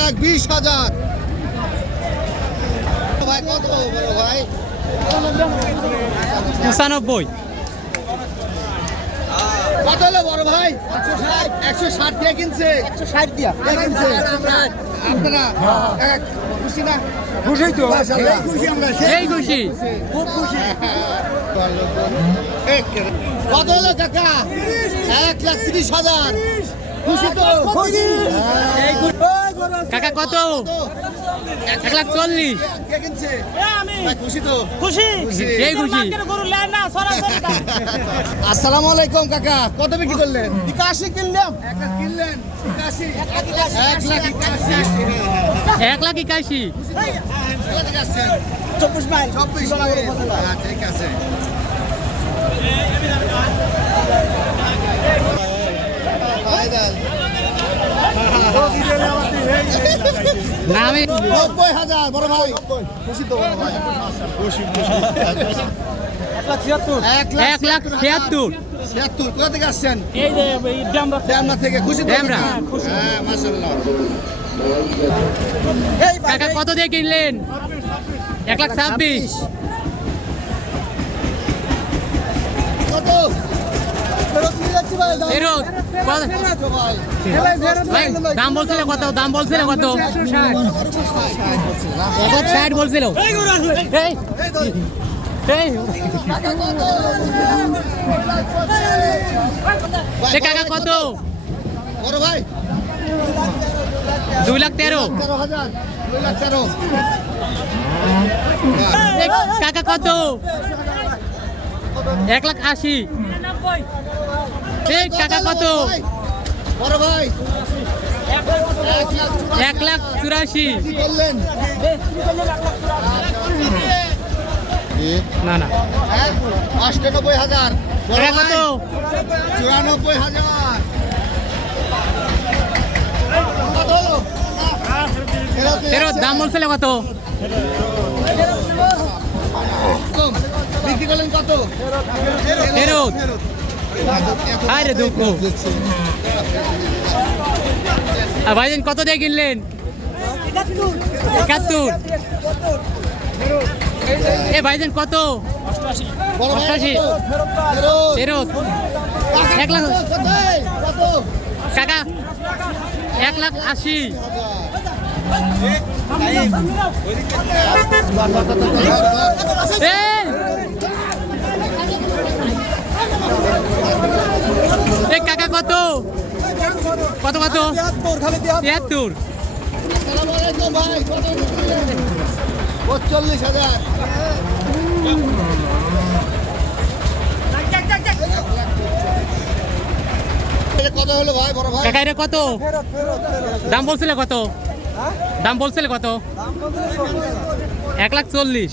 লাখ বিশ হাজার। ভাই কত বড় ভাই? পঁচানব্বই। কত হলো বড় ভাই? একশো ষাট দিয়ে কিনছে। একশো ষাট দিয়া। কিনছে। আপনারা এক, খুশি না? খুশি তো। খুশি আমরা সেই খুশি। খুব খুশি। কত হলো কাকা? এক লাখ তিরিশ হাজার। খুশি তো? খুশি। কাকা কত? এক লাখ চল্লিশ। কে কিনছে ভাই, খুশি তো? খুশি? খুশি। সেই খুশি গরু লেন না সরাসরি আসসালামু আলাইকুম কাকা। কত বিক্রি করলেন? একাশি কিনলাম। এক লাখ কিনলেন? একাশি। এক লাখ? চব্বিশ মাইল। চব্বিশ হ্যাঁ, ঠিক আছে। না আমি নব্বই হাজার বড় ভাই। খুশি তো বড় এক এক লাখ ছিয়াত্তর। ছিয়াত্তর কোথা থেকে আসছেন? এই ড্যামরা ড্যামরা থেকে খুশি ড্যামরা। হ্যাঁ কাকা কত দিয়ে কিনলেন? এক লাখ ছাব্বিশ। কত? দাম বলছিল কত? দাম বলছিল কত? এক ষাট। বলছিল কাকা কত? ভাই। দুই লাখ তেরো। কাকা কত? এক লাখ আশি। এই কাকা কত? বড় ভাই। এক লাখ চুরাশি। না না। হ্যাঁ? হাজার। কত? চুরানব্বই হাজার। ফেরত। দাম বলছিল কত। বিক্রি করলেন কত? ফেরত। হায় রে দুঃখ আর ভাইজান, কত দিয়ে কিনলেন একাত্তর এ ভাইজান, কত অষ্টাশি। ফেরত। এক লাখ? কাকা, এক লাখ আশি! এ কাকা কত কত কত? তিয়াত্তর? পঁচল্লিশ হাজার। কত হলো ভাই বড় ভাই? কাকা এটা কত? দাম বলছিল কত? দাম বলছিল কত? এক লাখ চল্লিশ।